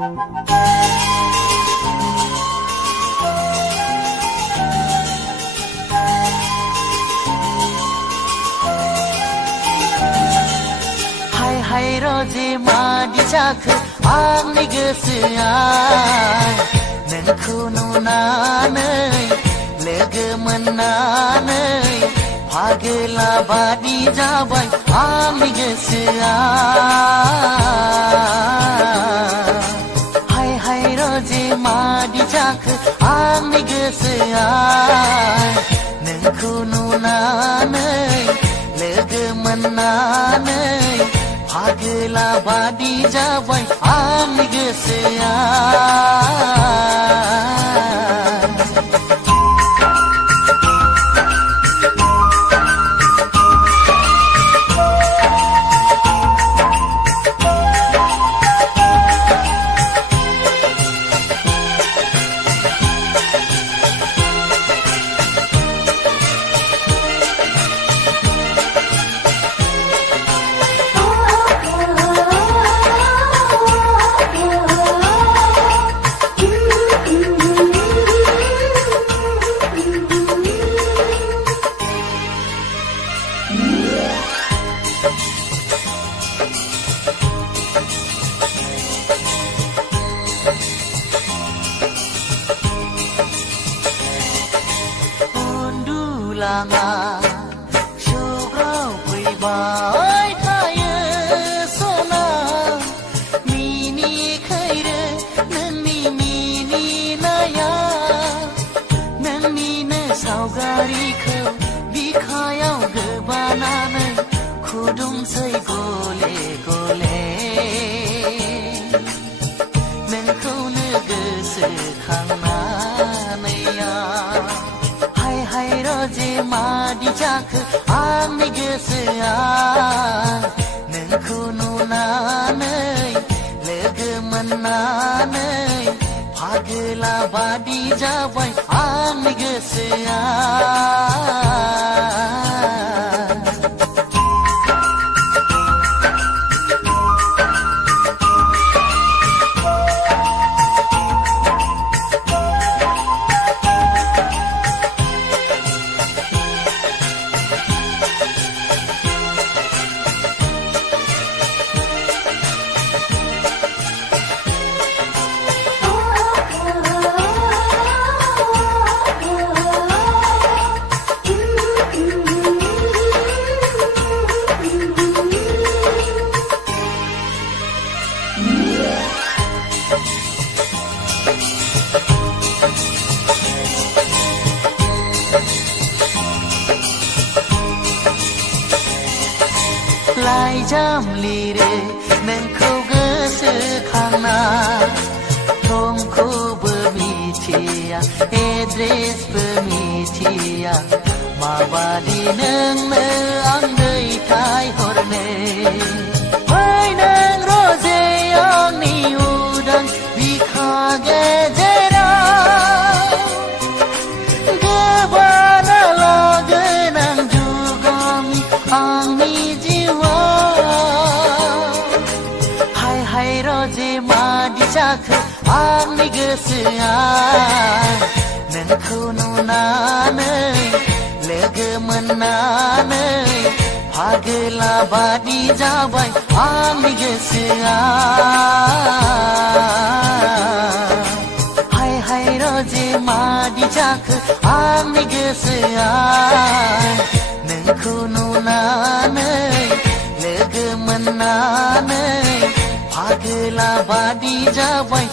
हाय रोजे मादि जाखो आंनि गोसोआ नोंखौ नुनानै लोगो मोननानै फागोला बादि जाबाय आंनि गोसोआ हाय रोजे मादि जाखो आंनि गोसोआ नोंखौ नुनानै लोगो मोननानै फागोला बादि जाबाय आंनि गोसोआ लाङा सौग्राव फैबाय थायो सना मिनिखैरो नोंनि मिनिनाया नोंनिनो सावगारिखौ बिखायाव गोबानानै खुदुमसै गले गले नोंखौनो गोसोखांनानै हाय रोजे मादि जाखो आंनि गोसोआ नोंखौ नुनानै लोगो मोननानै फागोला बादि जाबाय आंनि गोसोआ लाइजाम लिरो नोंखौ गोसोखांना थंखौबो मिथिया एड्रेसबो मिथिया माबादि नोंनो आं दैथायहरनो फै नों रोजे आंनि उदां बिखा गेजेराव गोबाना लागोन आं जुगामि आंनि हाय रोजे मादि जाखो आंनि गोसोआ नोंखौ नुनानै लोगो मोननानै फागोला बादि जाबाय आंनि गोसोआ हाय रोजे मादि जाखो आंनि गोसोआ नोंखौ नुनानै लोगो मोननानै फागोला बादि जाबाय